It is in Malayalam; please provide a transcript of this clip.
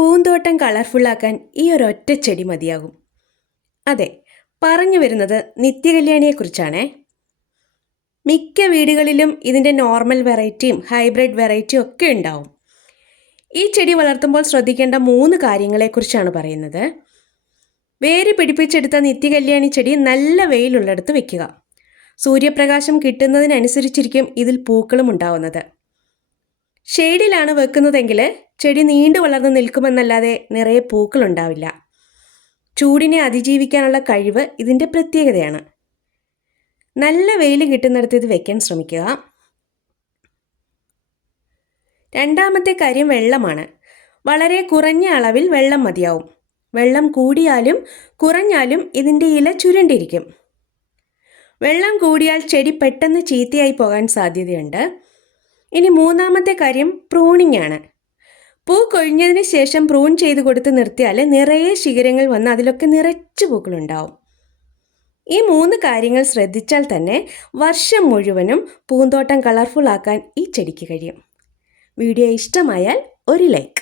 പൂന്തോട്ടം കളർഫുള്ളാക്കാൻ ഈ ഒരൊറ്റ ചെടി മതിയാകും. അതെ പറഞ്ഞു വരുന്നത് നിത്യകല്യാണിയെക്കുറിച്ചാണേ. മിക്ക വീടുകളിലും ഇതിന്റെ നോർമൽ വെറൈറ്റിയും ഹൈബ്രിഡ് വെറൈറ്റിയും ഒക്കെ ഉണ്ടാവും. ഈ ചെടി വളർത്തുമ്പോൾ ശ്രദ്ധിക്കേണ്ട മൂന്ന് കാര്യങ്ങളെക്കുറിച്ചാണ് പറയുന്നത്. വേര് പിടിപ്പിച്ചെടുത്ത നിത്യകല്യാണി ചെടി നല്ല വെയിലുള്ളിടത്ത് വെക്കുക. സൂര്യപ്രകാശം കിട്ടുന്നതിനനുസരിച്ചിരിക്കും ഇതിൽ പൂക്കളും ഉണ്ടാവുന്നത്. ഷെയ്ഡിലാണ് വെക്കുന്നതെങ്കിൽ ചെടി നീണ്ടു വളർന്ന് നിൽക്കുമെന്നല്ലാതെ നിറയെ പൂക്കളുണ്ടാവില്ല. ചൂടിനെ അതിജീവിക്കാനുള്ള കഴിവ് ഇതിന്റെ പ്രത്യേകതയാണ്. നല്ല വെയിൽ കിട്ടുന്നിടത്ത് ഇത് വെക്കാൻ ശ്രമിക്കുക. രണ്ടാമത്തെ കാര്യം വെള്ളമാണ്. വളരെ കുറഞ്ഞ അളവിൽ വെള്ളം മതിയാവും. വെള്ളം കൂടിയാലും കുറഞ്ഞാലും ഇതിന്റെ ഇല ചുരുണ്ടിരിക്കും. വെള്ളം കൂടിയാൽ ചെടി പെട്ടെന്ന് ചീത്തയായി പോകാൻ സാധ്യതയുണ്ട്. ഇനി മൂന്നാമത്തെ കാര്യം പ്രൂണിംഗ് ആണ്. പൂ കൊഴിഞ്ഞതിന് ശേഷം പ്രൂൺ ചെയ്ത് കൊടുത്ത് നിർത്തിയാൽ നിറയെ ശിഖരങ്ങൾ വന്ന് അതിലൊക്കെ നിറച്ച് പൂക്കളുണ്ടാവും. ഈ മൂന്ന് കാര്യങ്ങൾ ശ്രദ്ധിച്ചാൽ തന്നെ വർഷം മുഴുവനും പൂന്തോട്ടം കളർഫുൾ ആക്കാൻ ഈ ചെടിക്ക് കഴിയും. വീഡിയോ ഇഷ്ടമായാൽ ഒരു ലൈക്ക്